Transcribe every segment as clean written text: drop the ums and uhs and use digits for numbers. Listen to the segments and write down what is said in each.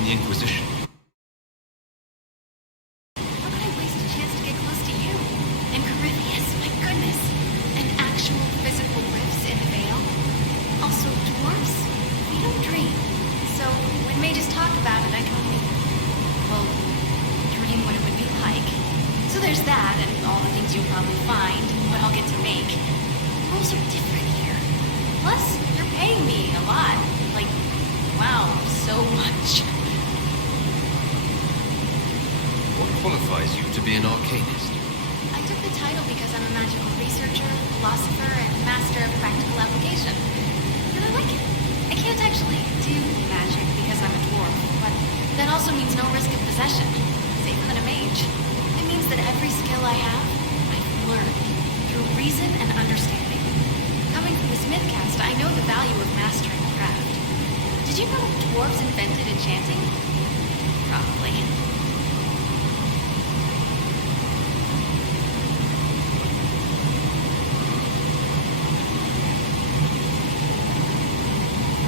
join the Inquisition. How could I waste a chance to get close to you? And Corypheus, my goodness! And actual physical rifts in the veil? Also, dwarves? We don't dream. So, when mages talk about it, I can only, well, dream what it would be like. So there's that, and all the things you'll probably find, and what I'll get to make. The rules are different here. Plus, you're paying me a lot. Like, wow, so much. What qualifies you to be an arcanist? I took the title because I'm a magical researcher, philosopher, and master of practical application. And I like it. I can't actually do magic because I'm a dwarf, but that also means no risk of possession, save than a mage. It means that every skill I have, I've learned through reason and understanding. Coming from the Smith caste, I know the value of mastering a craft. Did you know dwarves invented enchanting? Probably.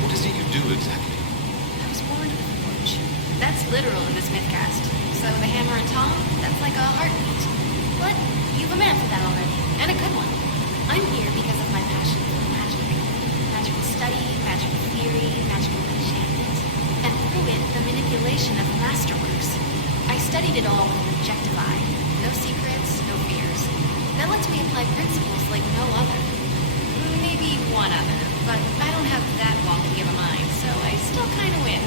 What is it you do exactly? I was born in the forge. That's literal in the Smith caste. So the hammer and tong, that's like a heartbeat. But you've a man for that already, and a good one. I'm here because of my passion for magic. Magical study, magical theory, magical enchantment, and through it, the manipulation of masterworks. I studied it all with an objective eye. No secrets, no fears. That lets me apply principles like no other. Maybe one other, but I don't have that wonky of a mind, so I still kind of win.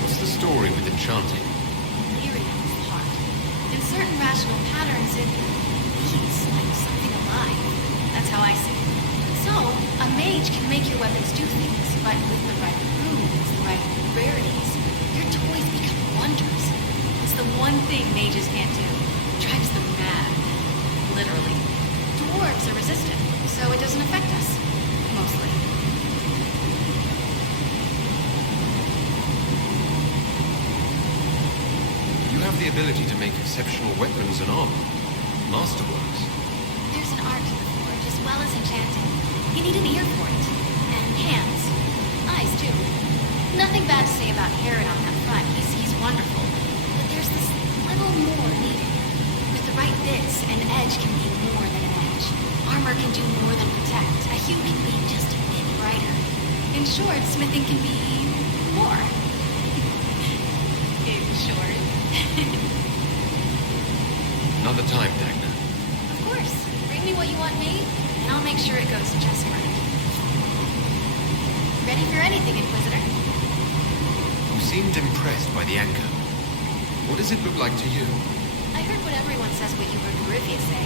What's the story with enchanting? Theory is the heart. In certain rational patterns, it beats like something alive. That's how I see it. So, a mage can make your weapons do things, but with the right runes, the right rarities, your toys become wonders. It's the one thing mages can't do. It drives them mad. Literally. Dwarves are resistant, so it doesn't affect us. Mostly. You have the ability to make exceptional weapons and armor. Masterworks. There's an art to the forge as well as enchanting. You need an ear for it. And hands. Eyes, too. Nothing bad to say about Herod on that front. He's wonderful. But there's this little more needed. With the right bits, an edge can be more than an edge. Armor can do more than protect. A hue can be just a bit brighter. In short, smithing can be more. In short. Another time, Dagna. Of course. Bring me what you want made, and I'll make sure it goes just right. Ready for anything, Inquisitor? You seemed impressed by the anchor. What does it look like to you? I heard what everyone says what you heard Corypheus say.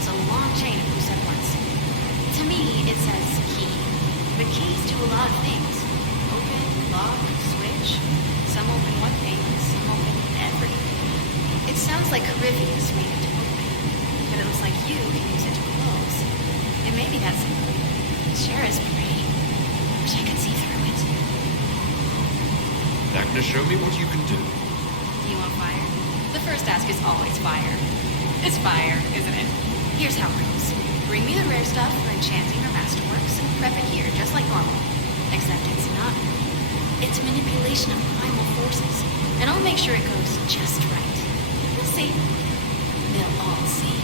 It's a long chain of who said once. To me, it says key. But keys do a lot of things. Open, lock, switch. Some open one thing, some open everything. It sounds like Corypheus made it to open. But it looks like you can use it to close. It may be that simple. Shara's pretty. Wish I could see through it. Dagna, show me what you can do. Do you want fire? The first ask is always fire. It's fire, isn't it? Here's how it goes. Bring me the rare stuff for enchanting or masterworks and prep it here just like normal. Except it's not. It's manipulation of primal forces. And I'll make sure it goes just right. We'll see. They'll all see.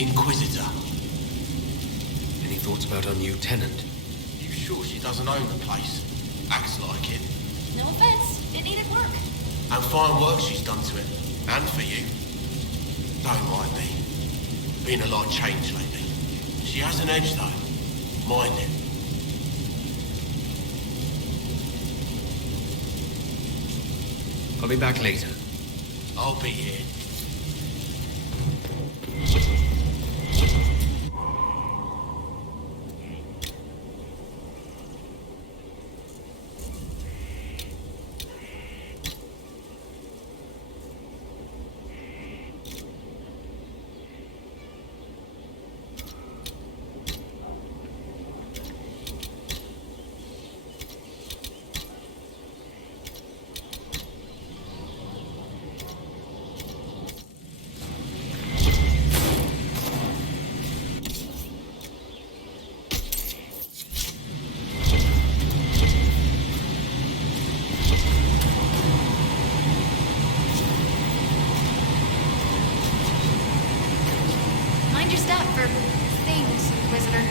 Inquisitor. Any thoughts about our new tenant? You sure she doesn't own the place? Acts like it. No offense, it needed work. And fine work she's done to it. And for you. Don't mind me. Been a lot of change lately. She has an edge though. Mind it. I'll be back later. I'll be here. Mind your step for things, Inquisitor.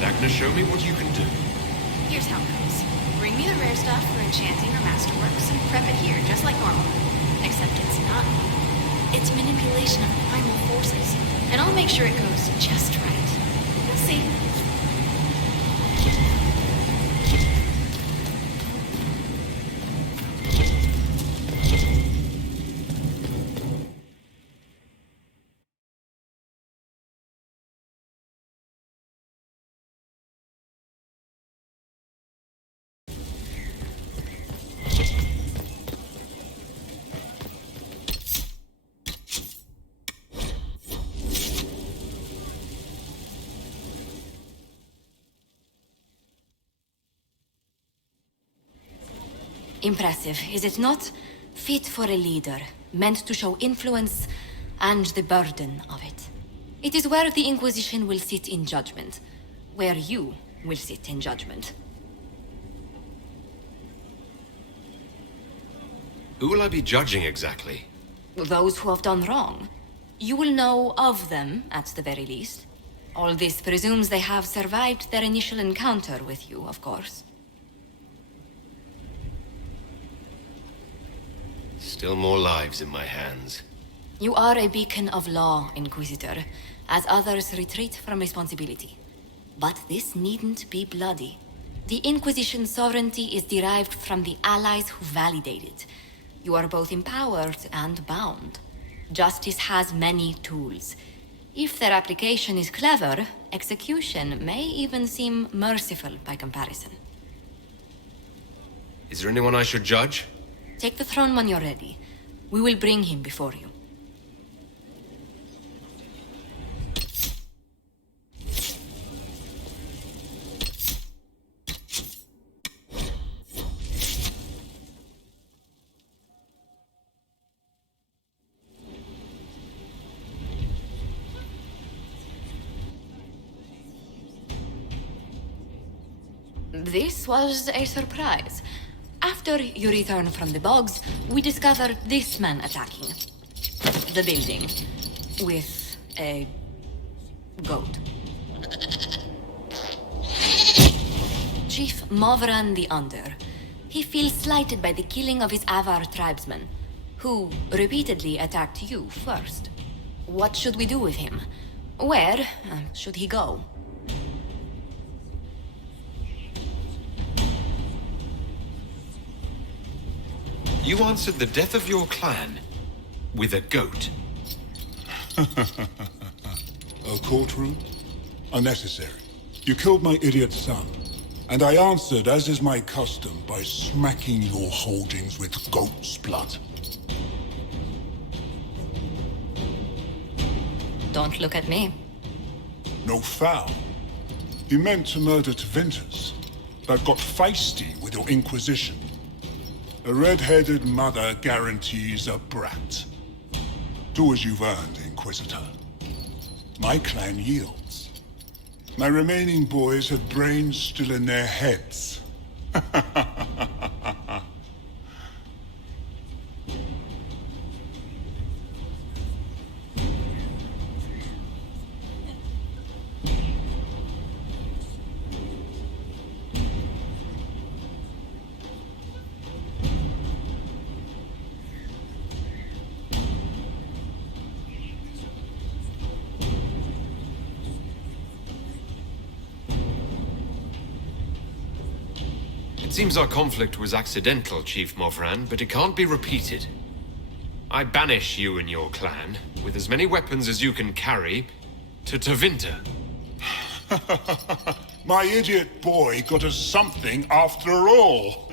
Dagna, show me what you can do. Here's how it goes. Bring me the rare stuff for enchanting or masterworks and prep it here, just like normal. Except it's not. It's manipulation of primal forces. And I'll make sure it goes just right. You'll see. Impressive, is it not? Fit for a leader, meant to show influence and the burden of it. It is where the Inquisition will sit in judgment, where you will sit in judgment. Who will I be judging exactly? Those who have done wrong. You will know of them, at the very least. All this presumes they have survived their initial encounter with you, of course. Still more lives in my hands. You are a beacon of law, Inquisitor, as others retreat from responsibility. But this needn't be bloody. The Inquisition's sovereignty is derived from the allies who validate it. You are both empowered and bound. Justice has many tools. If their application is clever, execution may even seem merciful by comparison. Is there anyone I should judge? Take the throne when you're ready. We will bring him before you. This was a surprise. After you return from the bogs, we discovered this man attacking the building with a goat. Chief Movran the Under. He feels slighted by the killing of his Avar tribesmen, who repeatedly attacked you first. What should we do with him? Where should he go? You answered the death of your clan with a goat. A courtroom? Unnecessary. You killed my idiot son, and I answered, as is my custom, by smacking your holdings with goat's blood. Don't look at me. No foul. He meant to murder Tevinters, but got feisty with your Inquisition. A red-headed mother guarantees a brat. Do as you've earned, Inquisitor. My clan yields. My remaining boys have brains still in their heads. Seems our conflict was accidental, Chief Movran, but it can't be repeated. I banish you and your clan, with as many weapons as you can carry, to Tevinter. My idiot boy got us something after all.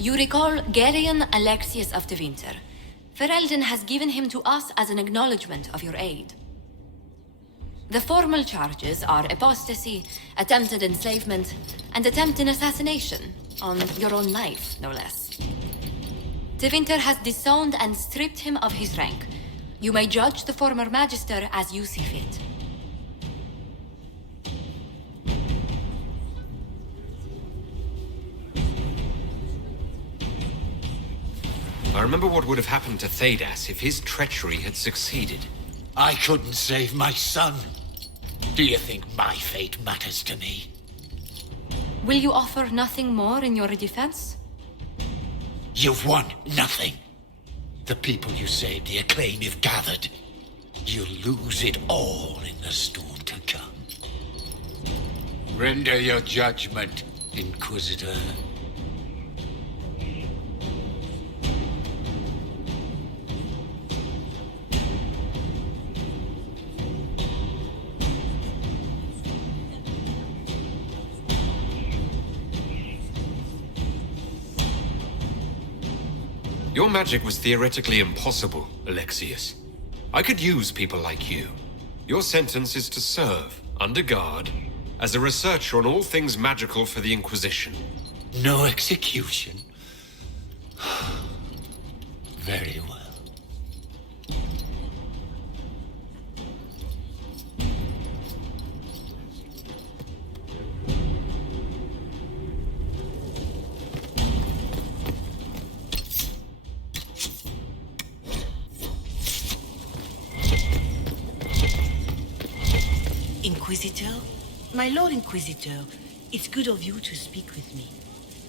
You recall Gerion Alexius of Tevinter. Ferelden has given him to us as an acknowledgement of your aid. The formal charges are apostasy, attempted enslavement, and attempted assassination, on your own life, no less. Tevinter has disowned and stripped him of his rank. You may judge the former Magister as you see fit. I remember what would have happened to Thedas if his treachery had succeeded. I couldn't save my son. Do you think my fate matters to me? Will you offer nothing more in your defense? You've won nothing. The people you saved, the acclaim you've gathered. You'll lose it all in the storm to come. Render your judgment, Inquisitor. Your magic was theoretically impossible, Alexius. I could use people like you. Your sentence is to serve, under guard, as a researcher on all things magical for the Inquisition. No execution? Very well. Inquisitor? My Lord Inquisitor, it's good of you to speak with me.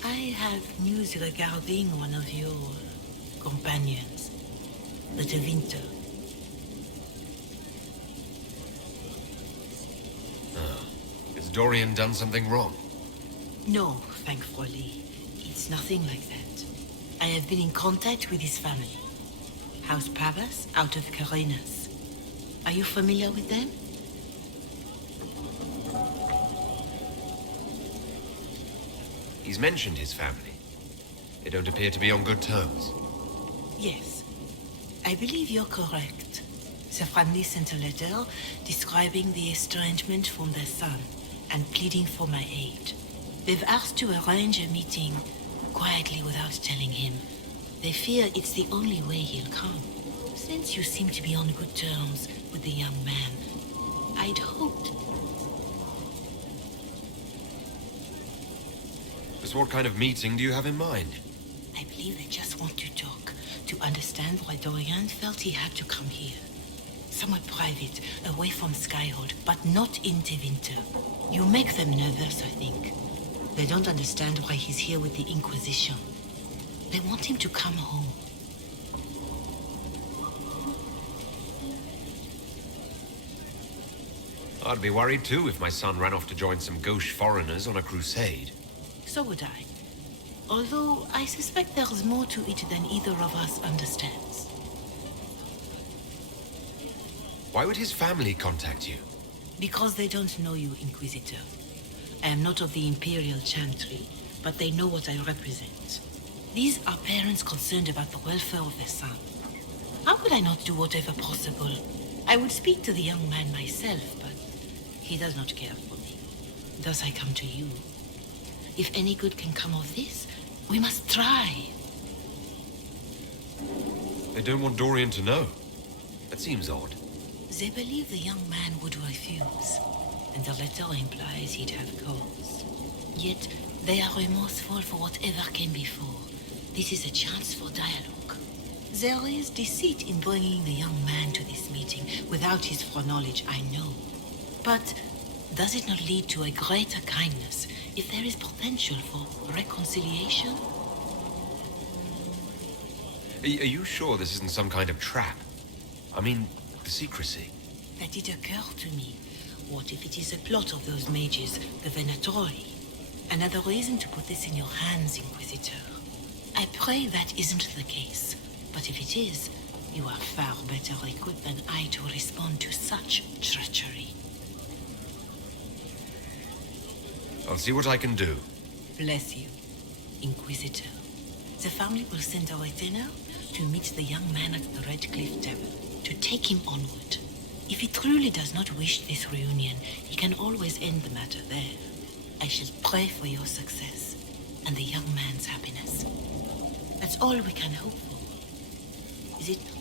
I have news regarding one of your companions, the Tevinter. Has Dorian done something wrong? No, thankfully. It's nothing like that. I have been in contact with his family. House Pavas, out of Carenas. Are you familiar with them? He's mentioned his family. They don't appear to be on good terms. Yes. I believe you're correct. The family sent a letter describing the estrangement from their son and pleading for my aid. They've asked to arrange a meeting quietly without telling him. They fear it's the only way he'll come. Since you seem to be on good terms with the young man, I'd hoped. Just what kind of meeting do you have in mind? I believe they just want to talk, to understand why Dorian felt he had to come here. Somewhere private, away from Skyhold, but not in Tevinter. You make them nervous, I think. They don't understand why he's here with the Inquisition. They want him to come home. I'd be worried too if my son ran off to join some gauche foreigners on a crusade. So would I. Although I suspect there's more to it than either of us understands. Why would his family contact you? Because they don't know you, Inquisitor. I am not of the Imperial Chantry, but they know what I represent. These are parents concerned about the welfare of their son. How could I not do whatever possible? I would speak to the young man myself, but he does not care for me. Thus I come to you. If any good can come of this, we must try. They don't want Dorian to know. That seems odd. They believe the young man would refuse, and the letter implies he'd have cause. Yet, they are remorseful for whatever came before. This is a chance for dialogue. There is deceit in bringing the young man to this meeting without his foreknowledge, I know. But does it not lead to a greater kindness if there is potential for reconciliation? Are you sure this isn't some kind of trap? I mean, the secrecy. That did occur to me. What if it is a plot of those mages, the Venatori? Another reason to put this in your hands, Inquisitor. I pray that isn't the case. But if it is, you are far better equipped than I to respond to such treachery. I'll see what I can do. Bless you, Inquisitor. The family will send a retainer to meet the young man at the Red Cliff Tavern, to take him onward. If he truly does not wish this reunion, he can always end the matter there. I should pray for your success and the young man's happiness. That's all we can hope for, is it not?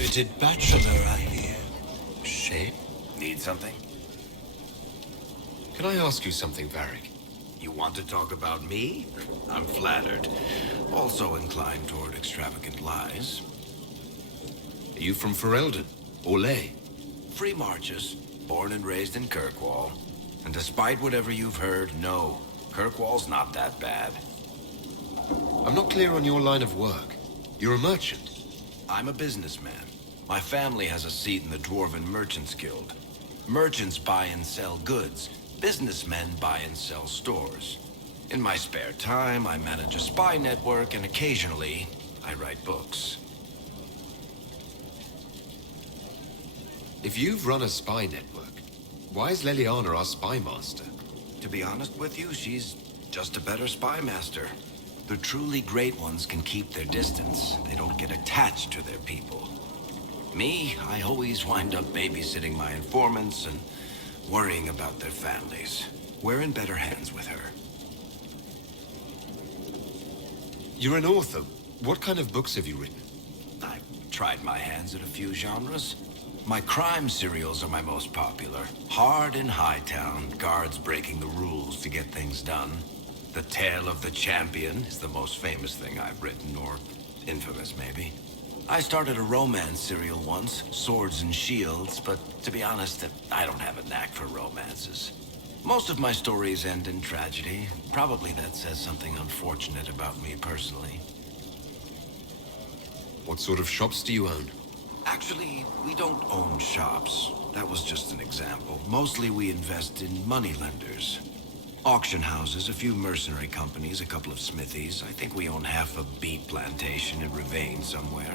Fitted bachelor, I hear. Shame? Need something? Can I ask you something, Varric? You want to talk about me? I'm flattered. Also inclined toward extravagant lies. Are you from Ferelden? Or Ley? Free Marches, born and raised in Kirkwall. And despite whatever you've heard, no, Kirkwall's not that bad. I'm not clear on your line of work. You're a merchant. I'm a businessman. My family has a seat in the Dwarven Merchants Guild. Merchants buy and sell goods. Businessmen buy and sell stores. In my spare time, I manage a spy network, and occasionally, I write books. If you've run a spy network, why is Leliana our spy master? To be honest with you, she's just a better spy master. The truly great ones can keep their distance. They don't get attached to their people. Me, I always wind up babysitting my informants and worrying about their families. We're in better hands with her. You're an author. What kind of books have you written? I've tried my hands at a few genres. My crime serials are my most popular. Hard in Hightown, guards breaking the rules to get things done. The Tale of the Champion is the most famous thing I've written, or infamous maybe. I started a romance serial once, Swords and Shields, but to be honest, I don't have a knack for romances. Most of my stories end in tragedy. Probably that says something unfortunate about me personally. What sort of shops do you own? Actually, we don't own shops. That was just an example. Mostly we invest in moneylenders. Auction houses, a few mercenary companies, a couple of smithies. I think we own half a beet plantation in Ravane somewhere.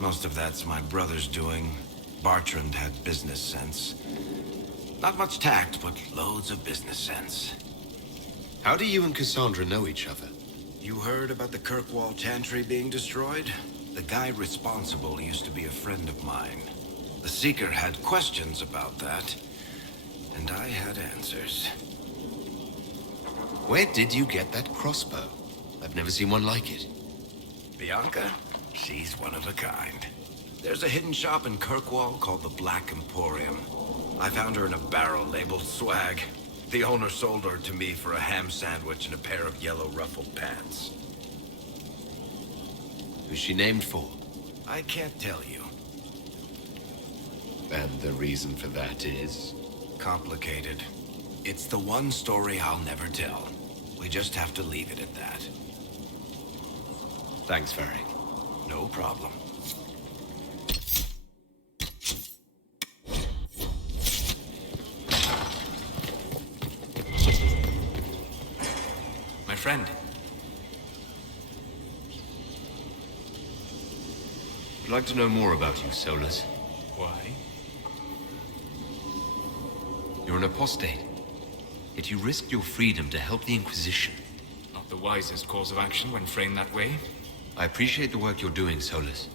Most of that's my brother's doing. Bartrand had business sense. Not much tact, but loads of business sense. How do you and Cassandra know each other? You heard about the Kirkwall Chantry being destroyed? The guy responsible used to be a friend of mine. The Seeker had questions about that, and I had answers. Where did you get that crossbow? I've never seen one like it. Bianca? She's one of a kind. There's a hidden shop in Kirkwall called the Black Emporium. I found her in a barrel labeled swag. The owner sold her to me for a ham sandwich and a pair of yellow ruffled pants. Who's she named for? I can't tell you. And the reason for that is? Complicated. It's the one story I'll never tell. We just have to leave it at that. Thanks, Varric. No problem. My friend. I'd like to know more about you, Solus. Why? You're an apostate. Yet you risked your freedom to help the Inquisition. Not the wisest course of action when framed that way. I appreciate the work you're doing, Solus.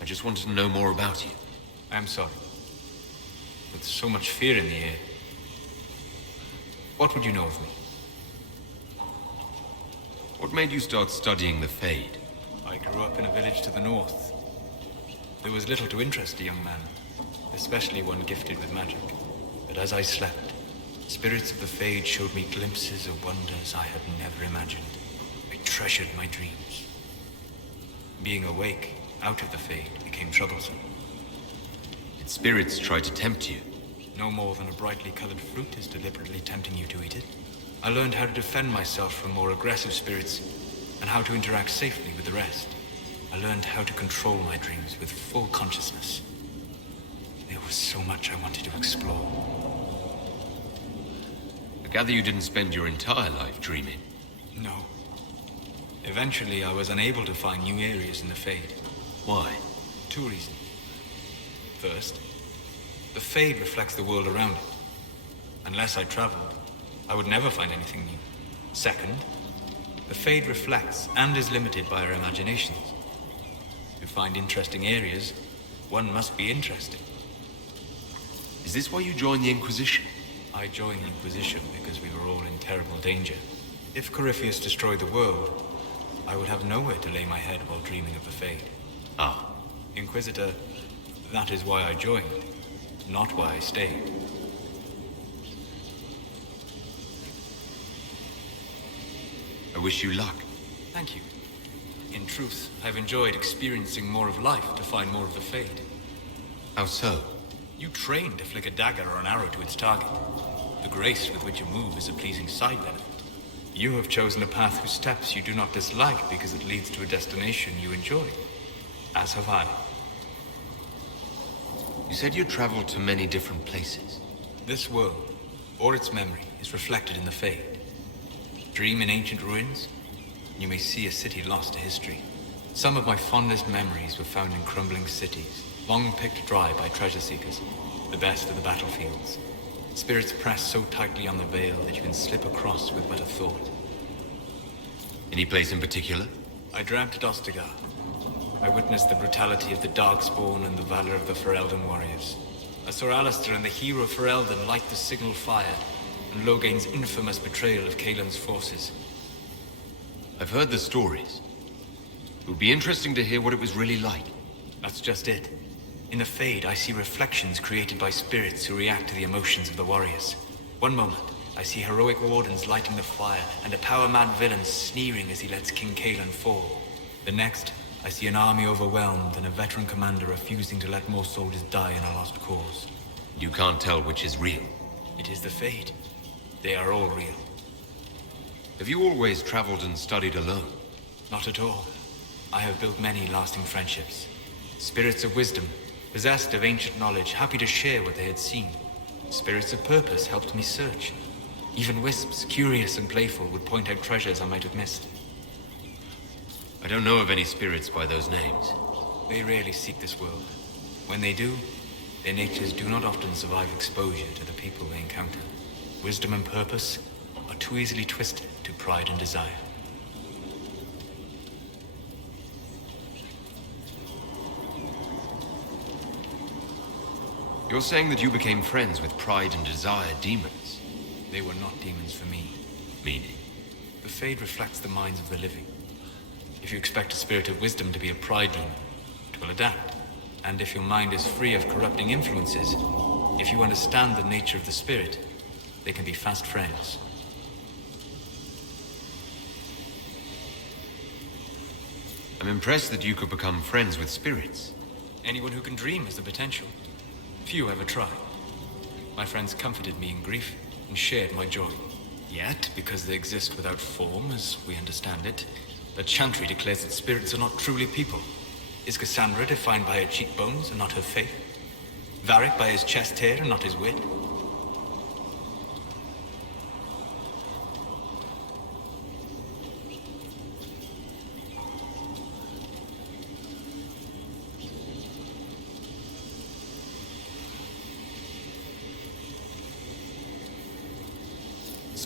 I just wanted to know more about you. I'm sorry. With so much fear in the air. What would you know of me? What made you start studying the Fade? I grew up in a village to the north. There was little to interest a young man, especially one gifted with magic. But as I slept, spirits of the Fade showed me glimpses of wonders I had never imagined. I treasured my dreams. Being awake, out of the Fade, became troublesome. Did spirits try to tempt you? No more than a brightly colored fruit is deliberately tempting you to eat it. I learned how to defend myself from more aggressive spirits, and how to interact safely with the rest. I learned how to control my dreams with full consciousness. There was so much I wanted to explore. I gather you didn't spend your entire life dreaming. No. Eventually, I was unable to find new areas in the Fade. Why? 2 reasons. First, the Fade reflects the world around it. Unless I traveled, I would never find anything new. Second, the Fade reflects and is limited by our imaginations. To find interesting areas, one must be interesting. Is this why you joined the Inquisition? I joined the Inquisition because we were all in terrible danger. If Corypheus destroyed the world, I would have nowhere to lay my head while dreaming of the Fade. Ah. Inquisitor, that is why I joined, not why I stayed. I wish you luck. Thank you. In truth, I've enjoyed experiencing more of life to find more of the Fade. How so? You train to flick a dagger or an arrow to its target. The grace with which you move is a pleasing side benefit. You have chosen a path whose steps you do not dislike because it leads to a destination you enjoy. As have I. You said you traveled to many different places. This world, or its memory, is reflected in the Fade. Dream in ancient ruins, you may see a city lost to history. Some of my fondest memories were found in crumbling cities, long picked dry by treasure seekers, the best of the battlefields. Spirits press so tightly on the veil that you can slip across with but a thought. Any place in particular? I dreamt at Ostagar. I witnessed the brutality of the Darkspawn and the valor of the Ferelden warriors. I saw Alistair and the hero Ferelden light the signal fire, and Logain's infamous betrayal of Kaelin's forces. I've heard the stories. It would be interesting to hear what it was really like. That's just it. In the Fade, I see reflections created by spirits who react to the emotions of the warriors. One moment, I see heroic wardens lighting the fire, and a power-mad villain sneering as he lets King Kaelin fall. The next, I see an army overwhelmed and a veteran commander refusing to let more soldiers die in a lost cause. You can't tell which is real. It is the Fade. They are all real. Have you always traveled and studied alone? Not at all. I have built many lasting friendships. Spirits of wisdom, possessed of ancient knowledge, happy to share what they had seen. Spirits of purpose helped me search. Even wisps, curious and playful, would point out treasures I might have missed. I don't know of any spirits by those names. They rarely seek this world. When they do, their natures do not often survive exposure to the people they encounter. Wisdom and purpose are too easily twisted to pride and desire. You're saying that you became friends with Pride and Desire demons? They were not demons for me. Meaning? The Fade reflects the minds of the living. If you expect a spirit of wisdom to be a pride demon, it will adapt. And if your mind is free of corrupting influences, if you understand the nature of the spirit, they can be fast friends. I'm impressed that you could become friends with spirits. Anyone who can dream has the potential. Few ever try. My friends comforted me in grief and shared my joy. Yet, because they exist without form, as we understand it, the Chantry declares that spirits are not truly people. Is Cassandra defined by her cheekbones and not her faith? Varric by his chest hair and not his wit?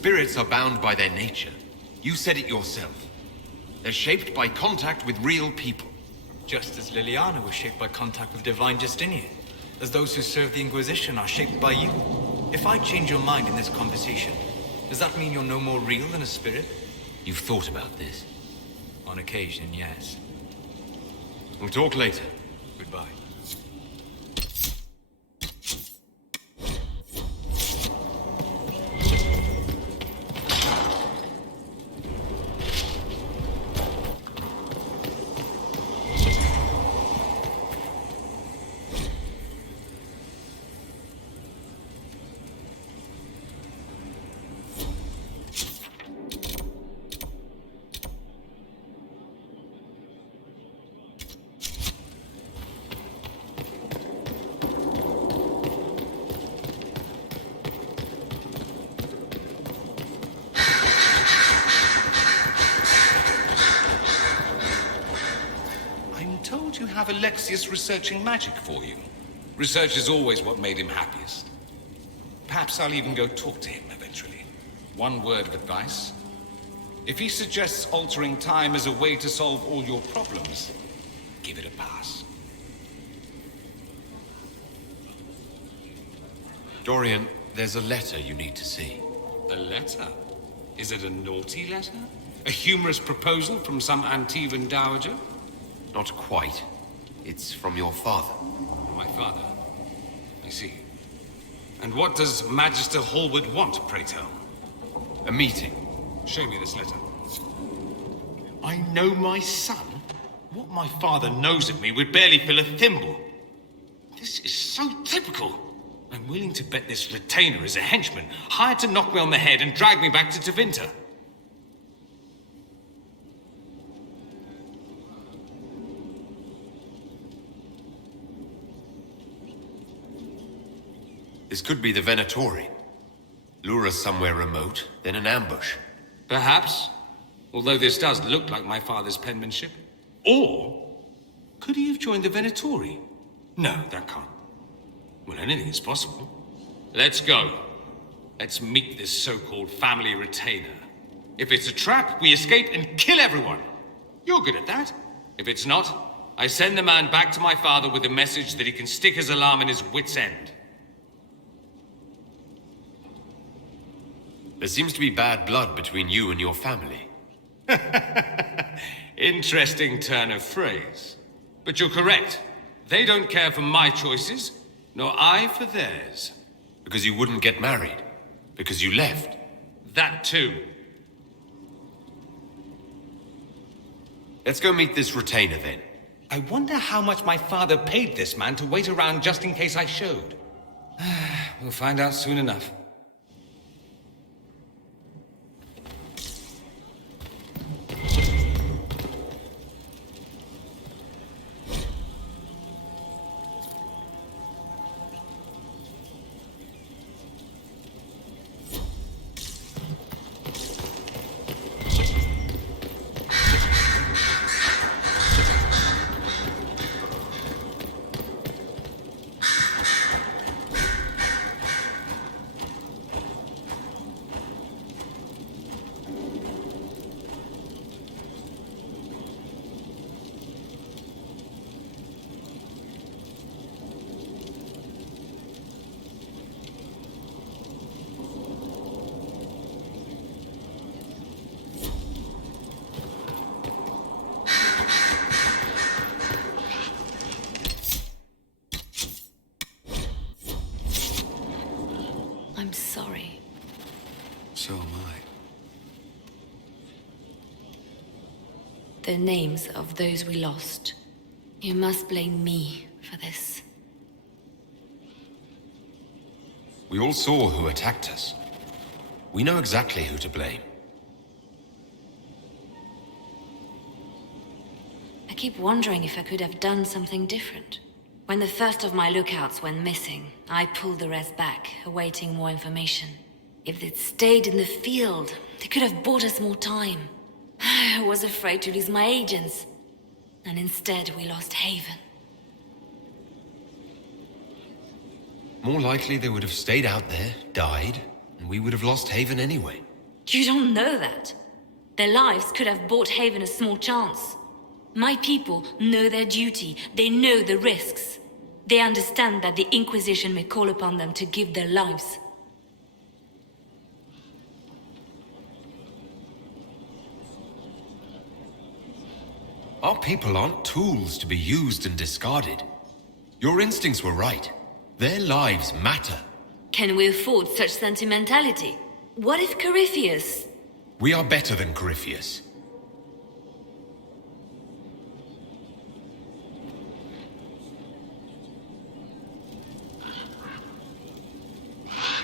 Spirits are bound by their nature. You said it yourself. They're shaped by contact with real people. Just as Liliana was shaped by contact with divine Justinian. As those who serve the Inquisition are shaped by you. If I change your mind in this conversation, does that mean you're no more real than a spirit? You've thought about this. On occasion, yes. We'll talk later. Goodbye. You have Alexius researching magic for you. Research is always what made him happiest. Perhaps I'll even go talk to him eventually. One word of advice. If he suggests altering time as a way to solve all your problems, give it a pass. Dorian, there's a letter you need to see. A letter? Is it a naughty letter? A humorous proposal from some Antivan dowager? Not quite. It's from your father. My father? I see. And what does Magister Hallward want, pray tell? A meeting. Show me this letter. I know my son? What my father knows of me would barely fill a thimble. This is so typical. I'm willing to bet this retainer is a henchman, hired to knock me on the head and drag me back to Tevinter. This could be the Venatori. Lure us somewhere remote, then an ambush. Perhaps, although this does look like my father's penmanship. Or, could he have joined the Venatori? No, that can't. Well, anything is possible. Let's go. Let's meet this so-called family retainer. If it's a trap, we escape and kill everyone. You're good at that. If it's not, I send the man back to my father with a message that he can stick his alarm in his wit's end. There seems to be bad blood between you and your family. Interesting turn of phrase. But you're correct. They don't care for my choices, nor I for theirs. Because you wouldn't get married. Because you left. That too. Let's go meet this retainer then. I wonder how much my father paid this man to wait around just in case I showed. We'll find out soon enough. I'm sorry. So am I. The names of those we lost. You must blame me for this. We all saw who attacked us. We know exactly who to blame. I keep wondering if I could have done something different. When the first of my lookouts went missing, I pulled the rest back, awaiting more information. If they'd stayed in the field, they could have bought us more time. I was afraid to lose my agents. And instead, we lost Haven. More likely they would have stayed out there, died, and we would have lost Haven anyway. You don't know that. Their lives could have bought Haven a small chance. My people know their duty. They know the risks. They understand that the Inquisition may call upon them to give their lives. Our people aren't tools to be used and discarded. Your instincts were right. Their lives matter. Can we afford such sentimentality? What if Corypheus... We are better than Corypheus.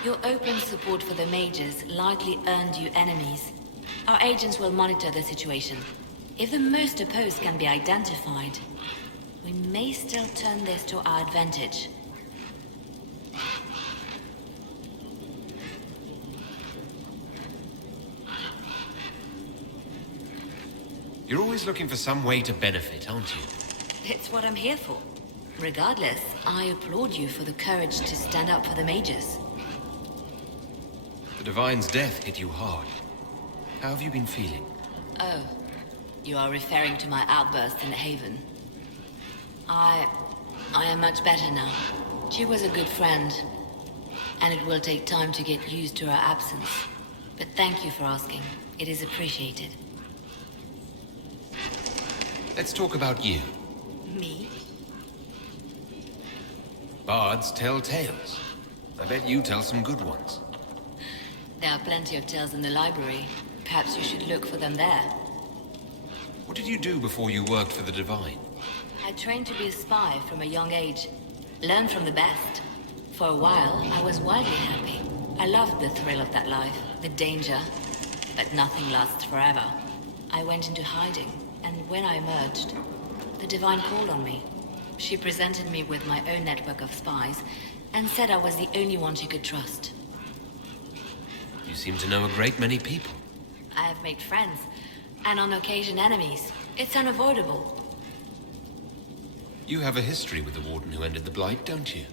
Your open support for the mages likely earned you enemies. Our agents will monitor the situation. If the most opposed can be identified, we may still turn this to our advantage. You're always looking for some way to benefit, aren't you? It's what I'm here for. Regardless, I applaud you for the courage to stand up for the mages. The Divine's death hit you hard. How have you been feeling? Oh, you are referring to my outburst in Haven. I am much better now. She was a good friend, and it will take time to get used to her absence. But thank you for asking. It is appreciated. Let's talk about you. Me? Bards tell tales. I bet you tell some good ones. There are plenty of tales in the library. Perhaps you should look for them there. What did you do before you worked for the Divine? I trained to be a spy from a young age. Learned from the best. For a while, I was wildly happy. I loved the thrill of that life, the danger. But nothing lasts forever. I went into hiding, and when I emerged, the Divine called on me. She presented me with my own network of spies, and said I was the only one she could trust. You seem to know a great many people. I have made friends, and on occasion enemies. It's unavoidable. You have a history with the Warden who ended the Blight, don't you?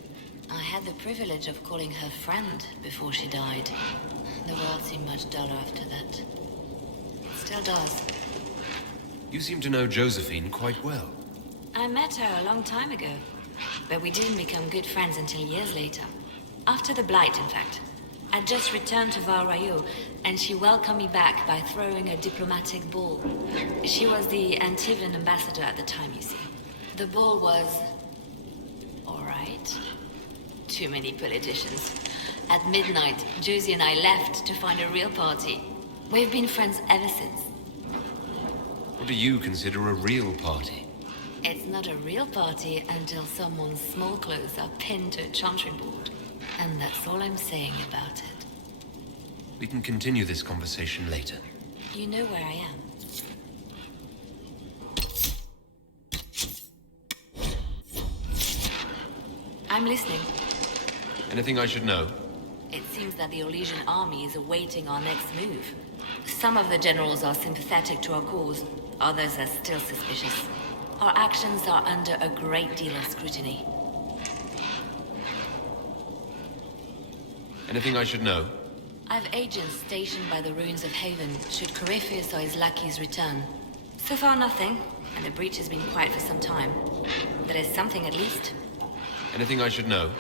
I had the privilege of calling her friend before she died. The world seemed much duller after that. It still does. You seem to know Josephine quite well. I met her a long time ago, but we didn't become good friends until years later. After the Blight, in fact. I'd just returned to Val Rayo, and she welcomed me back by throwing a diplomatic ball. She was the Antivan ambassador at the time, you see. The ball was... alright. Too many politicians. At midnight, Josie and I left to find a real party. We've been friends ever since. What do you consider a real party? It's not a real party until someone's small clothes are pinned to a chantry board. And that's all I'm saying about it. We can continue this conversation later. You know where I am. I'm listening. Anything I should know? It seems that the Orlesian army is awaiting our next move. Some of the generals are sympathetic to our cause, others are still suspicious. Our actions are under a great deal of scrutiny. Anything I should know? I've agents stationed by the ruins of Haven should Corypheus or his lackeys return. So far nothing, and the breach has been quiet for some time. There is something at least. Anything I should know?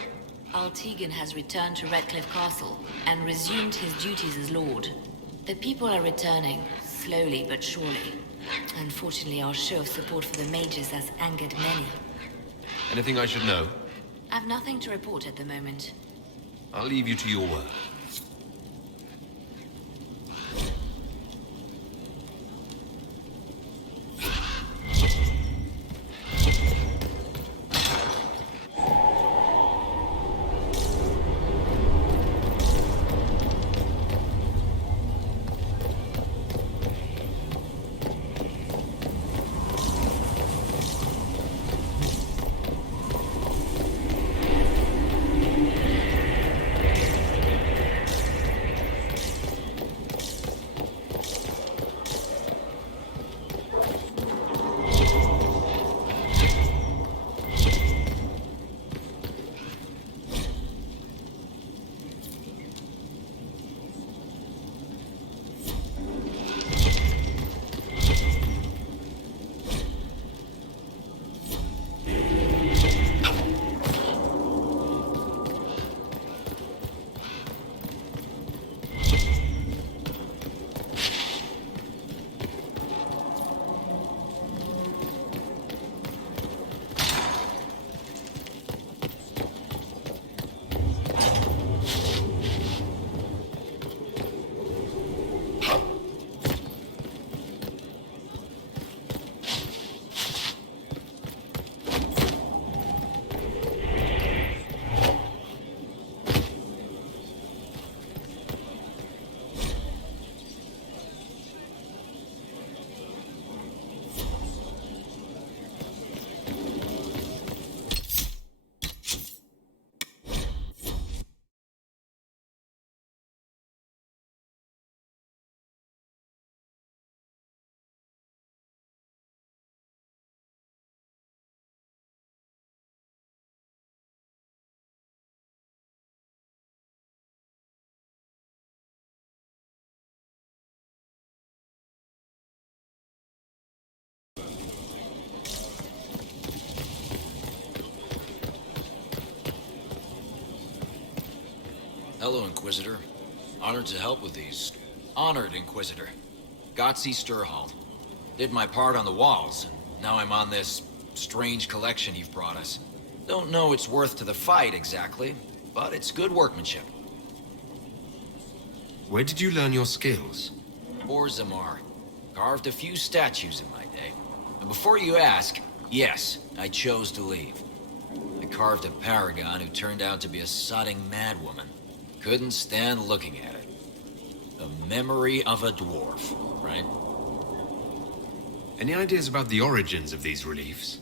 Altegan has returned to Redcliffe Castle and resumed his duties as Lord. The people are returning, slowly but surely. Unfortunately, our show of support for the mages has angered many. Anything I should know? I've nothing to report at the moment. I'll leave you to your work. Hello, Inquisitor. Honored to help with these. Honored, Inquisitor. Gotzi Sturhald. Did my part on the walls, and now I'm on this strange collection you've brought us. Don't know its worth to the fight, exactly, but it's good workmanship. Where did you learn your skills? Zamar. Carved a few statues in my day. And before you ask, yes, I chose to leave. I carved a paragon who turned out to be a sodding madwoman. Couldn't stand looking at it. The memory of a dwarf, right? Any ideas about the origins of these reliefs?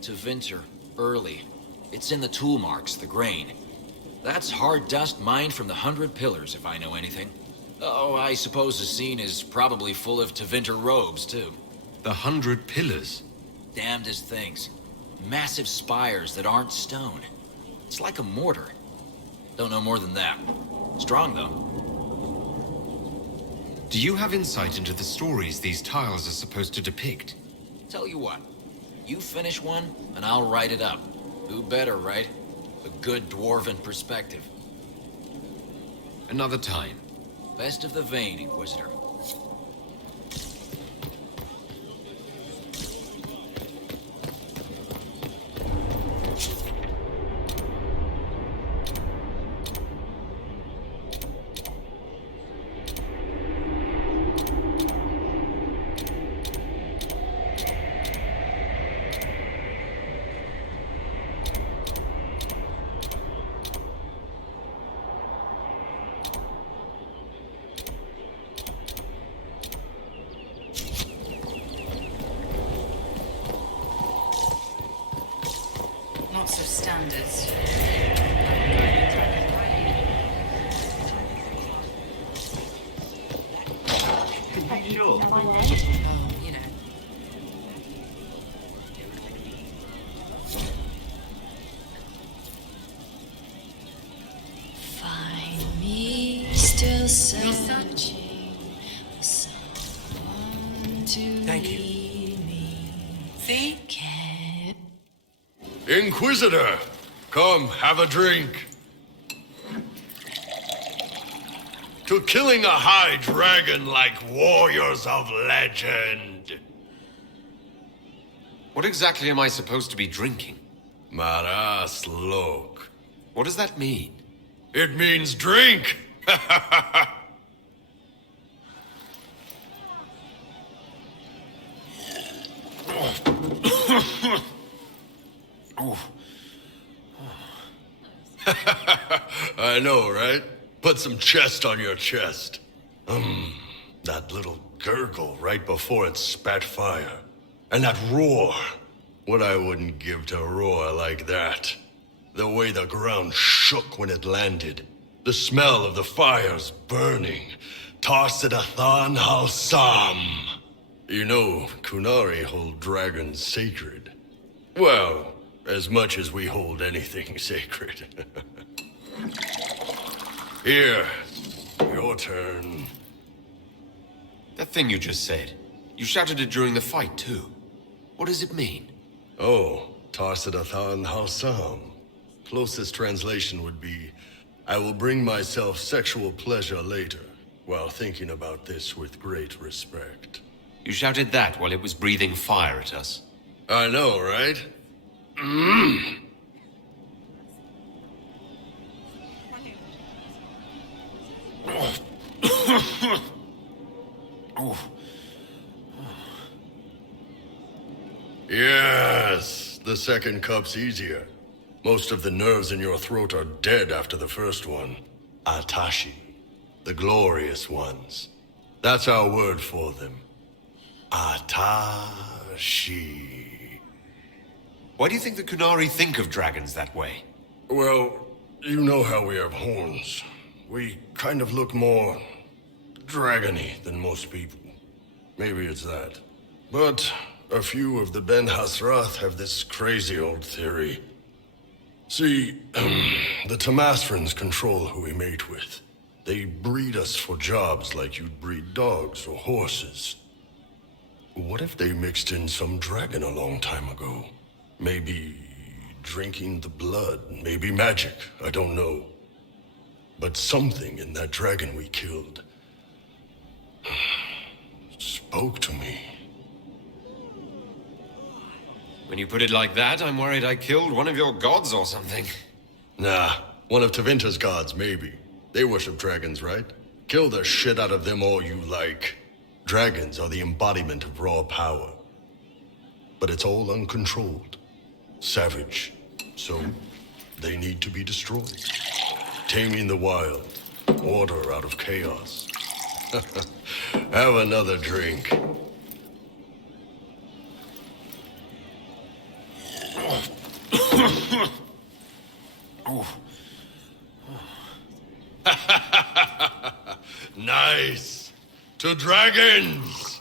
To Vinter, early. It's in the tool marks, the grain. That's hard dust mined from the 100 Pillars, if I know anything. Oh, I suppose the scene is probably full of Tevinter robes, too. The 100 Pillars? Damnedest things. Massive spires that aren't stone. It's like a mortar. Don't know more than that. Strong, though. Do you have insight into the stories these tiles are supposed to depict? Tell you what. You finish one, and I'll write it up. Who better, right? A good dwarven perspective. Another time. Best of the vein, Inquisitor. Not so standard. Sure. Oh, you know. Find me still searching for someone to Thank you. lead me. See? Inquisitor, come, have a drink. To killing a high dragon like warriors of legend. What exactly am I supposed to be drinking? Maras lok. What does that mean? It means drink. I know, right? Put some chest on your chest. That little gurgle right before it spat fire. And that roar. What I wouldn't give to roar like that. The way the ground shook when it landed. The smell of the fires burning. Tarsidathan Halsam. You know, Kunari hold dragons sacred. Well, as much as we hold anything sacred. Here, your turn. That thing you just said. You shouted it during the fight, too. What does it mean? Oh, Tarsidathan Halsam. Closest translation would be, I will bring myself sexual pleasure later, while thinking about this with great respect. You shouted that while it was breathing fire at us. I know, right? Yes, the second cup's easier. Most of the nerves in your throat are dead after the first one. Atashi, the glorious ones. That's our word for them. Atashi. Why do you think the Kunari think of dragons that way? Well, you know how we have horns. We kind of look more dragony than most people. Maybe it's that. But a few of the Ben Hasrath have this crazy old theory. See, the Tamasrans control who we mate with. They breed us for jobs like you'd breed dogs or horses. What if they mixed in some dragon a long time ago? Maybe drinking the blood, maybe magic, I don't know. But something in that dragon we killed spoke to me. When you put it like that, I'm worried I killed one of your gods or something. Nah, one of Tevinter's gods, maybe. They worship dragons, right? Kill the shit out of them all you like. Dragons are the embodiment of raw power. But it's all uncontrolled. Savage. So, they need to be destroyed. Taming the wild. Order out of chaos. Have another drink. Nice. To dragons.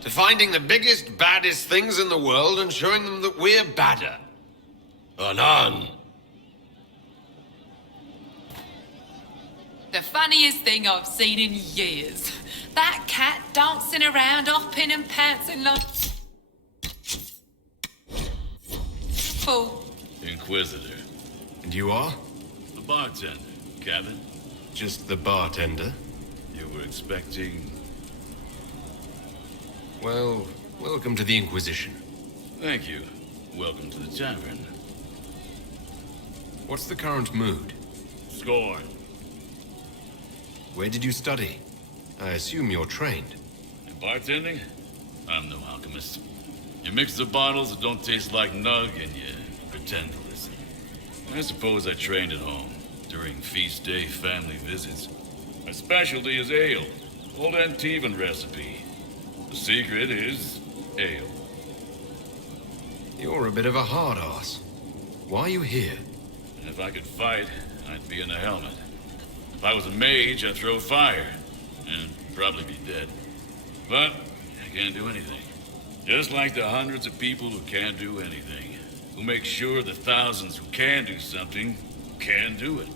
To finding the biggest, baddest things in the world and showing them that we're badder. Anan. The funniest thing I've seen in years. That cat dancing around, hopping and pouncing like... Fool. Inquisitor. And you are? The bartender. Cabin? Just the bartender? You were expecting... Well, welcome to the Inquisition. Thank you. Welcome to the tavern. What's the current mood? Scorn. Where did you study? I assume you're trained. In bartending? I'm no alchemist. You mix the bottles that don't taste like nug and you pretend to listen. I suppose I trained at home, during feast day family visits. My specialty is ale. Old Antivan recipe. The secret is ale. You're a bit of a hard-ass. Why are you here? And if I could fight, I'd be in a helmet. If I was a mage, I'd throw fire. And probably be dead. But I can't do anything. Just like the hundreds of people who can't do anything. Who make sure the thousands who can do something can do it.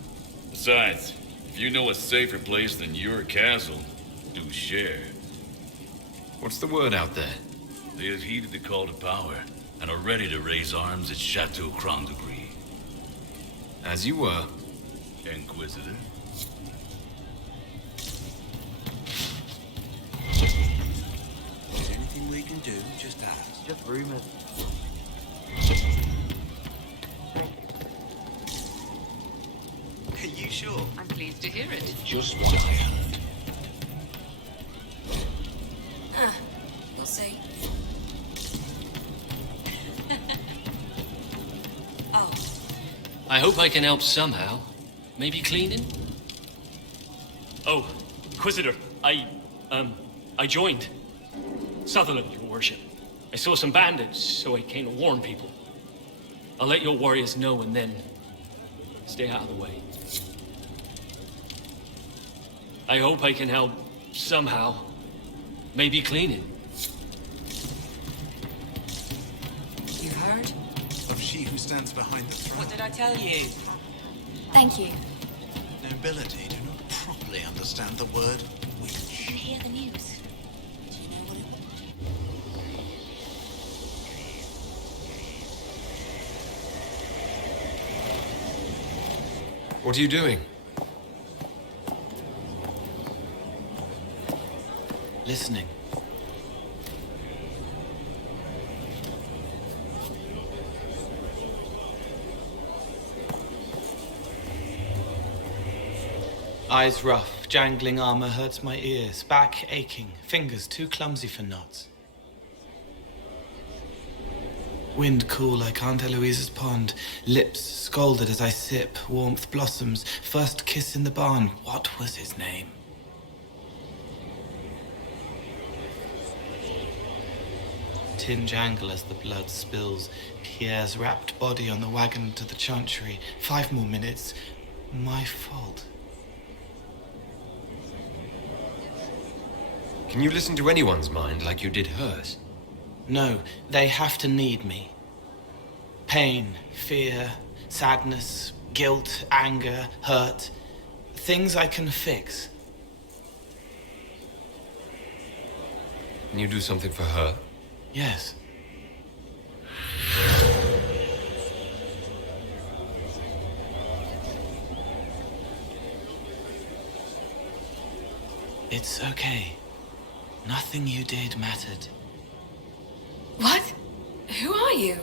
Besides, if you know a safer place than your castle, do share. What's the word out there? They have heeded the call to power and are ready to raise arms at Chateau Crown de Gris. As you were. Inquisitor. Anything we can do, just ask. Just rumors. Are you sure? I'm pleased to hear it. Just what I heard. We'll see. Oh. I hope I can help somehow. Maybe cleaning? Oh, Inquisitor, I joined. Sutherland, your worship. I saw some bandits, so I came to warn people. I'll let your warriors know and then stay out of the way. I hope I can help somehow. Maybe cleaning. You've heard? Of she who stands behind the throne. What did I tell you? Thank you. Nobility do not properly understand the word witch. I hear the news. Do you know what it... What are you doing? Listening. Eyes rough, jangling armor hurts my ears, back aching, fingers too clumsy for knots. Wind cool like Aunt Eloise's pond, lips scalded as I sip, warmth blossoms, first kiss in the barn. What was his name? Tin jangle as the blood spills, Pierre's wrapped body on the wagon to the chantry. 5 more minutes. My fault. Can you listen to anyone's mind like you did hers? No, they have to need me. Pain, fear, sadness, guilt, anger, hurt. Things I can fix. Can you do something for her? Yes. It's okay. Nothing you did mattered. What? Who are you?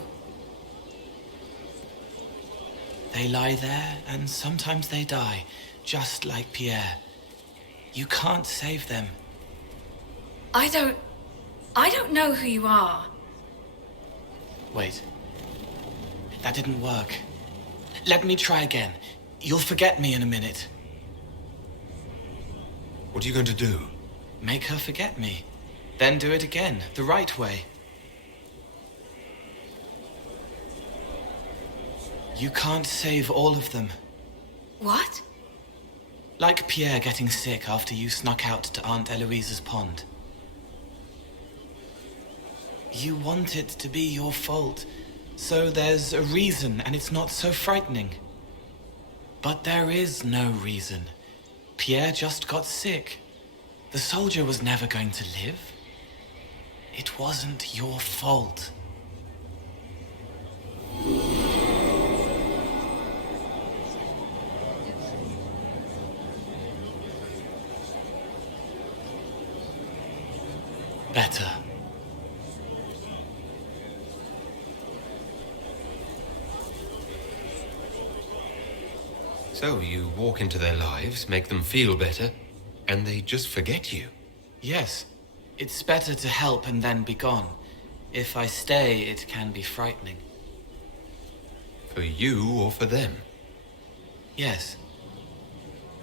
They lie there, and sometimes they die, just like Pierre. You can't save them. I don't know who you are. Wait. That didn't work. Let me try again. You'll forget me in a minute. What are you going to do? Make her forget me. Then do it again, the right way. You can't save all of them. What? Like Pierre getting sick after you snuck out to Aunt Eloise's pond. You want it to be your fault, so there's a reason and it's not so frightening. But there is no reason. Pierre just got sick. The soldier was never going to live. It wasn't your fault. Better. So you walk into their lives, make them feel better, and they just forget you. Yes. It's better to help and then be gone. If I stay, it can be frightening. For you or for them? Yes.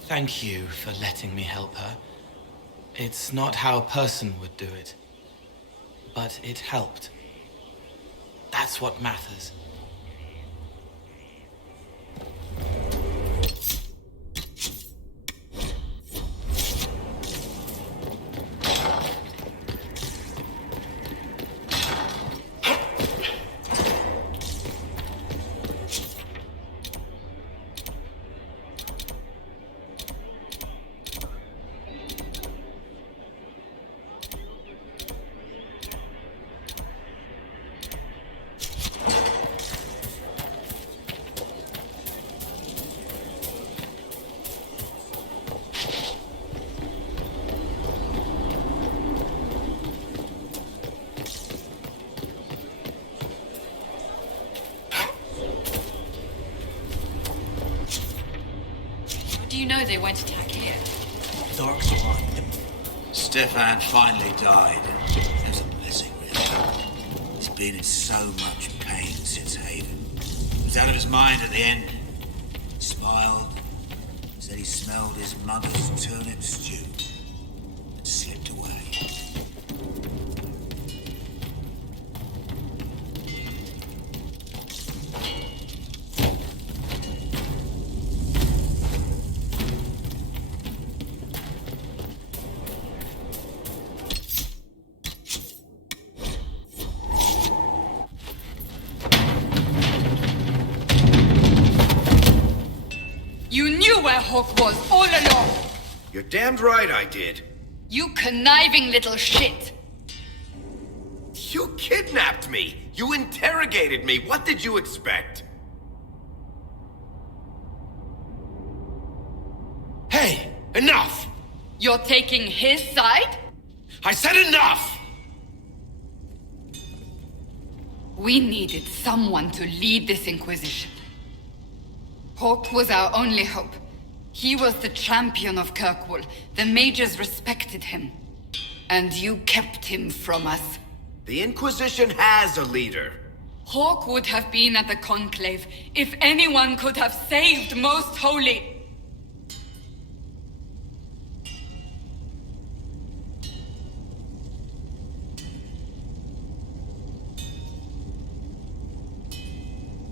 Thank you for letting me help her. It's not how a person would do it. But it helped. That's what matters. Do you know they won't attack here? Dark's behind them. Stefan finally died. It was a blessing, really. He's been in so much pain since Haven. He was out of his mind at the end. Smiled, said he smelled his mother's turnip stew, and slipped away. You knew where Hawk was all along! You're damned right I did. You conniving little shit! You kidnapped me! You interrogated me! What did you expect? Hey, enough! You're taking his side? I said enough! We needed someone to lead this Inquisition. Hawk was our only hope. He was the champion of Kirkwall. The mages respected him. And you kept him from us. The Inquisition has a leader. Hawk would have been at the Conclave if anyone could have saved Most Holy.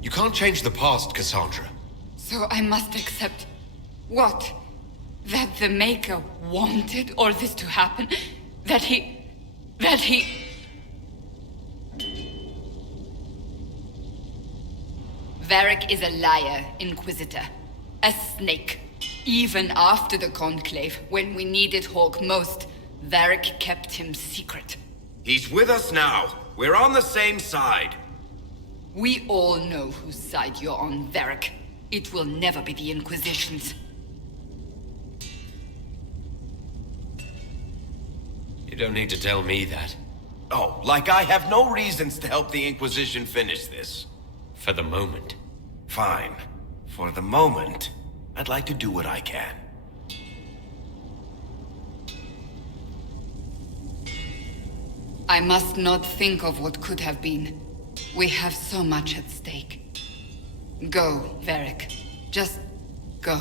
You can't change the past, Cassandra. So I must accept... what? That the Maker wanted all this to happen? That he... Varric is a liar, Inquisitor. A snake. Even after the Conclave, when we needed Hawk most, Varric kept him secret. He's with us now. We're on the same side. We all know whose side you're on, Varric. It will never be the Inquisition's. You don't need to tell me that. Oh, like I have no reasons to help the Inquisition finish this. For the moment. Fine. For the moment, I'd like to do what I can. I must not think of what could have been. We have so much at stake. Go, Varric. Just go.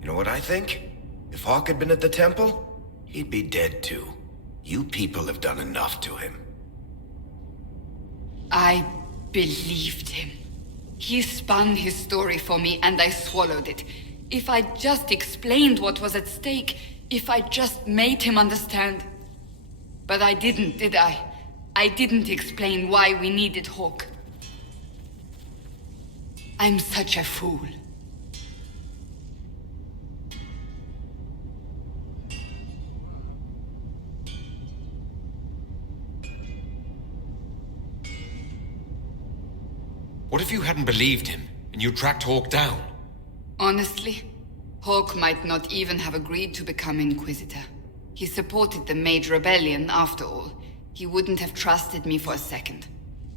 You know what I think? If Hawk had been at the temple, he'd be dead too. You people have done enough to him. I believed him. He spun his story for me, and I swallowed it. If I just explained what was at stake, if I just made him understand. But I didn't, did I? I didn't explain why we needed Hawk. I'm such a fool. What if you hadn't believed him, and you tracked Hawk down? Honestly, Hawk might not even have agreed to become Inquisitor. He supported the Mage Rebellion, after all. He wouldn't have trusted me for a second.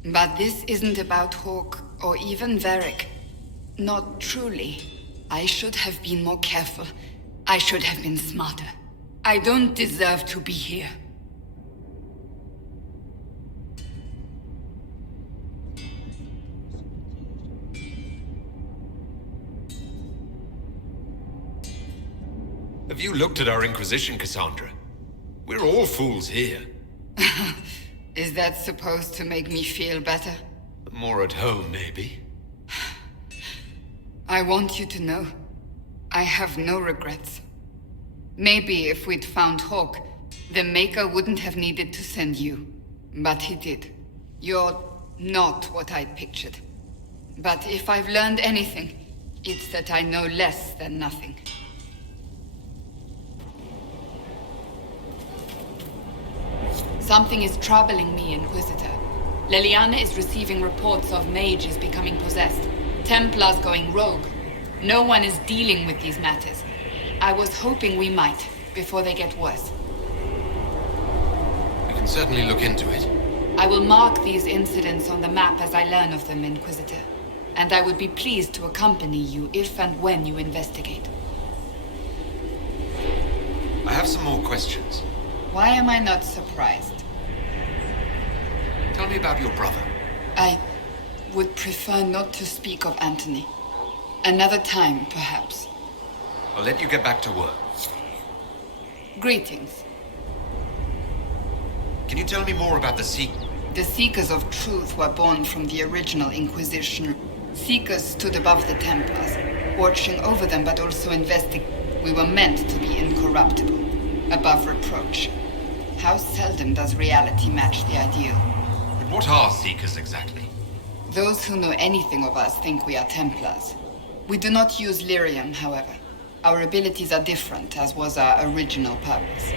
But this isn't about Hawk, or even Varric. Not truly. I should have been more careful. I should have been smarter. I don't deserve to be here. Have you looked at our Inquisition, Cassandra? We're all fools here. Is that supposed to make me feel better? More at home, maybe. I want you to know, I have no regrets. Maybe if we'd found Hawk, the Maker wouldn't have needed to send you. But he did. You're not what I'd pictured. But if I've learned anything, it's that I know less than nothing. Something is troubling me, Inquisitor. Leliana is receiving reports of mages becoming possessed, Templars going rogue. No one is dealing with these matters. I was hoping we might, before they get worse. We can certainly look into it. I will mark these incidents on the map as I learn of them, Inquisitor. And I would be pleased to accompany you if and when you investigate. I have some more questions. Why am I not surprised? Tell me about your brother. I would prefer not to speak of Anthony. Another time, perhaps. I'll let you get back to work. Greetings. Can you tell me more about the Seekers? The Seekers of Truth were born from the original Inquisition. Seekers stood above the Templars, watching over them but also investigating. We were meant to be incorruptible, above reproach. How seldom does reality match the ideal? But what are Seekers exactly? Those who know anything of us think we are Templars. We do not use lyrium, however. Our abilities are different, as was our original purpose.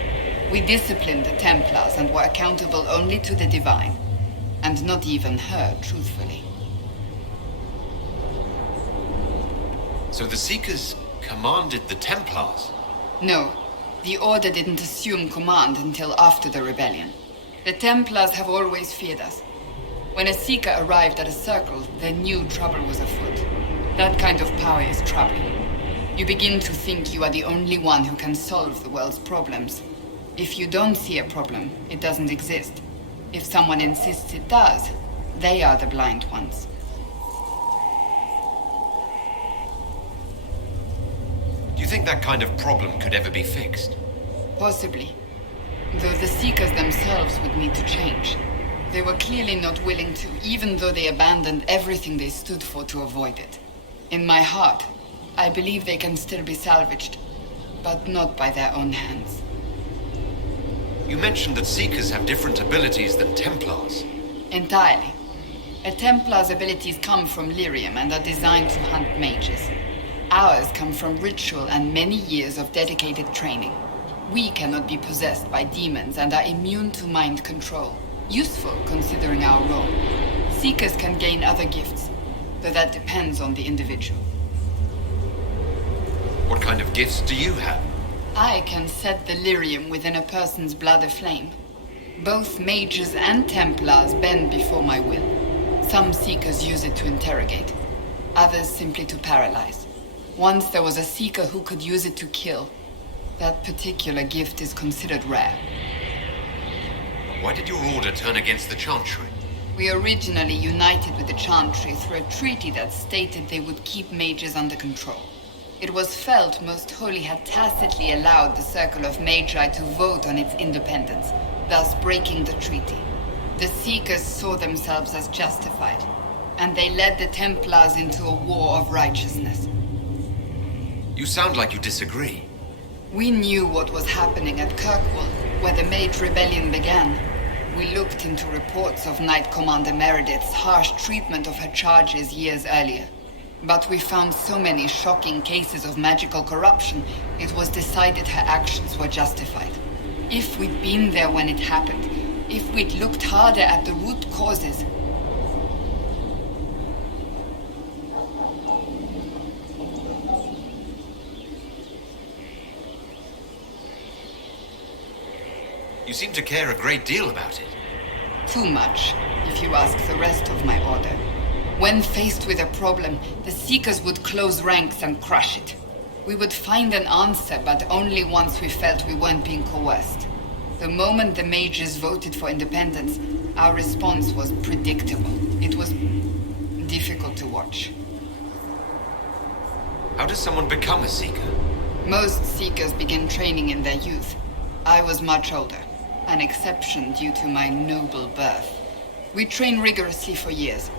We disciplined the Templars and were accountable only to the Divine. And not even her, truthfully. So the Seekers commanded the Templars? No. The Order didn't assume command until after the rebellion. The Templars have always feared us. When a Seeker arrived at a circle, they knew trouble was afoot. That kind of power is troubling. You begin to think you are the only one who can solve the world's problems. If you don't see a problem, it doesn't exist. If someone insists it does, they are the blind ones. Do you think that kind of problem could ever be fixed? Possibly. Though the Seekers themselves would need to change. They were clearly not willing to, even though they abandoned everything they stood for to avoid it. In my heart, I believe they can still be salvaged, but not by their own hands. You mentioned that Seekers have different abilities than Templars. Entirely. A Templar's abilities come from lyrium and are designed to hunt mages. Ours come from ritual and many years of dedicated training. We cannot be possessed by demons and are immune to mind control. Useful considering our role. Seekers can gain other gifts, though that depends on the individual. What kind of gifts do you have? I can set the lyrium within a person's blood aflame. Both mages and Templars bend before my will. Some Seekers use it to interrogate, others simply to paralyze. Once there was a Seeker who could use it to kill. That particular gift is considered rare. Why did your order turn against the Chantry? We originally united with the Chantry through a treaty that stated they would keep mages under control. It was felt Most Holy had tacitly allowed the Circle of Magi to vote on its independence, thus breaking the treaty. The Seekers saw themselves as justified, and they led the Templars into a war of righteousness. You sound like you disagree. We knew what was happening at Kirkwall, where the Mage Rebellion began. We looked into reports of Knight Commander Meredith's harsh treatment of her charges years earlier. But we found so many shocking cases of magical corruption, it was decided her actions were justified. If we'd been there when it happened, if we'd looked harder at the root causes... You seem to care a great deal about it. Too much, if you ask the rest of my order. When faced with a problem, the Seekers would close ranks and crush it. We would find an answer, but only once we felt we weren't being coerced. The moment the mages voted for independence, our response was predictable. It was difficult to watch. How does someone become a Seeker? Most Seekers begin training in their youth. I was much older, an exception due to my noble birth. We train rigorously for years.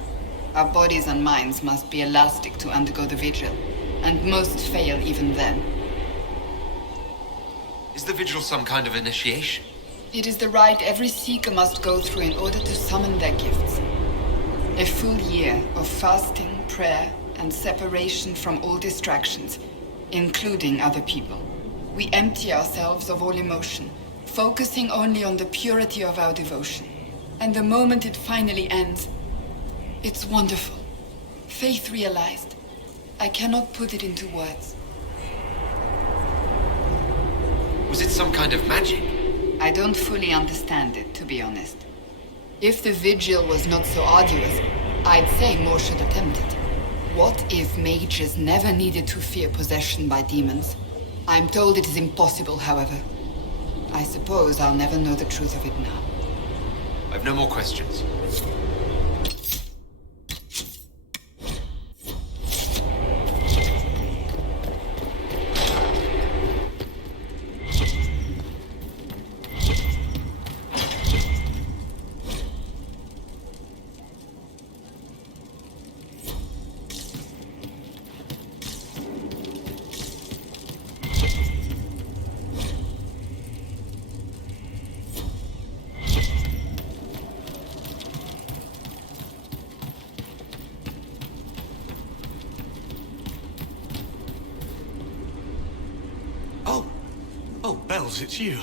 Our bodies and minds must be elastic to undergo the vigil, and most fail even then. Is the vigil some kind of initiation? It is the rite every Seeker must go through in order to summon their gifts. A full year of fasting, prayer, and separation from all distractions, including other people. We empty ourselves of all emotion, focusing only on the purity of our devotion. And the moment it finally ends, it's wonderful. Faith realized. I cannot put it into words. Was it some kind of magic? I don't fully understand it, to be honest. If the vigil was not so arduous, I'd say more should attempt it. What if mages never needed to fear possession by demons? I'm told it is impossible, however. I suppose I'll never know the truth of it now. I've no more questions. Bells, it's you.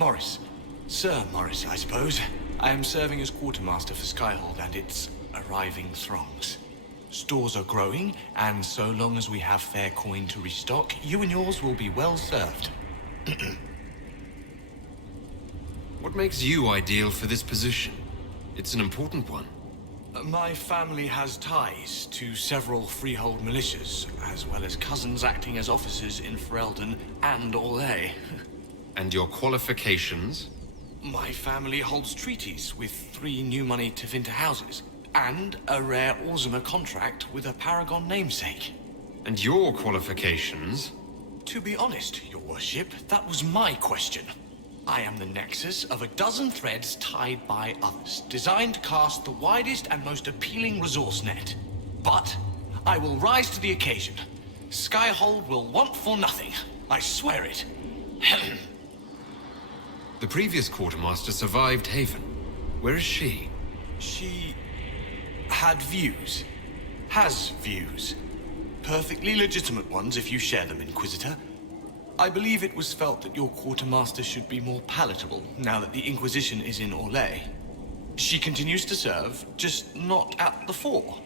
Morris. Sir Morris, I suppose. I am serving as quartermaster for Skyhold and its arriving throngs. Stores are growing, and so long as we have fair coin to restock, you and yours will be well served. What makes you ideal for this position? It's an important one. My family has ties to several freehold militias, as well as cousins acting as officers in Ferelden and Orlais. And your qualifications? My family holds treaties with 3 new money Tevinter houses, and a rare Orzuma contract with a Paragon namesake. And your qualifications? To be honest, your worship, that was my question. I am the nexus of a dozen threads tied by others, designed to cast the widest and most appealing resource net. But I will rise to the occasion. Skyhold will want for nothing. I swear it. The previous quartermaster survived Haven. Where is she? She had views. Has views. Perfectly legitimate ones if you share them, Inquisitor. I believe it was felt that your quartermaster should be more palatable now that the Inquisition is in Orlais. She continues to serve, just not at the fore.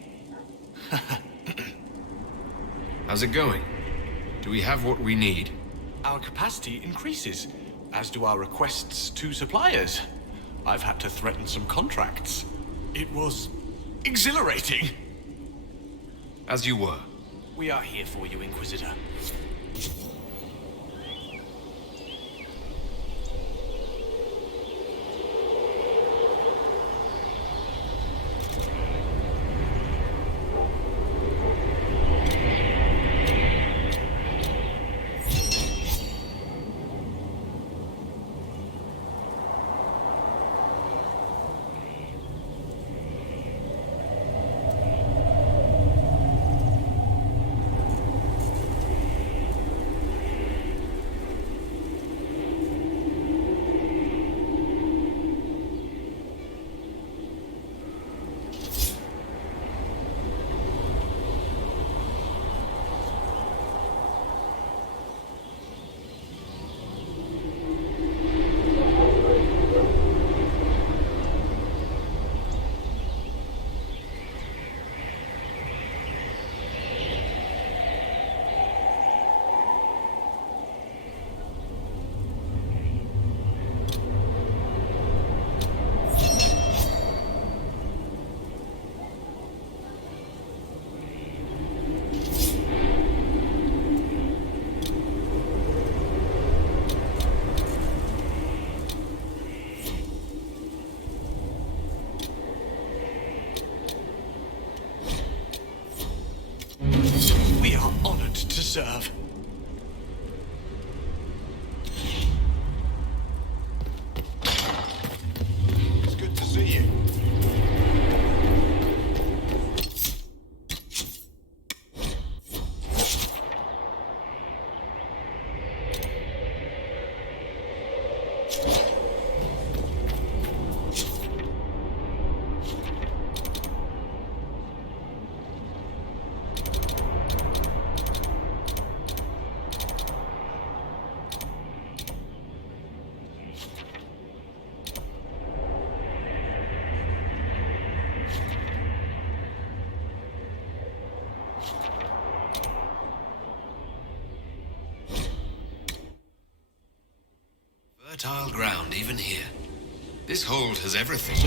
How's it going? Do we have what we need? Our capacity increases, as do our requests to suppliers. I've had to threaten some contracts. It was exhilarating. As you were. We are here for you, Inquisitor. We are honored to serve. It's good to see you. Fertile ground, even here. This hold has everything.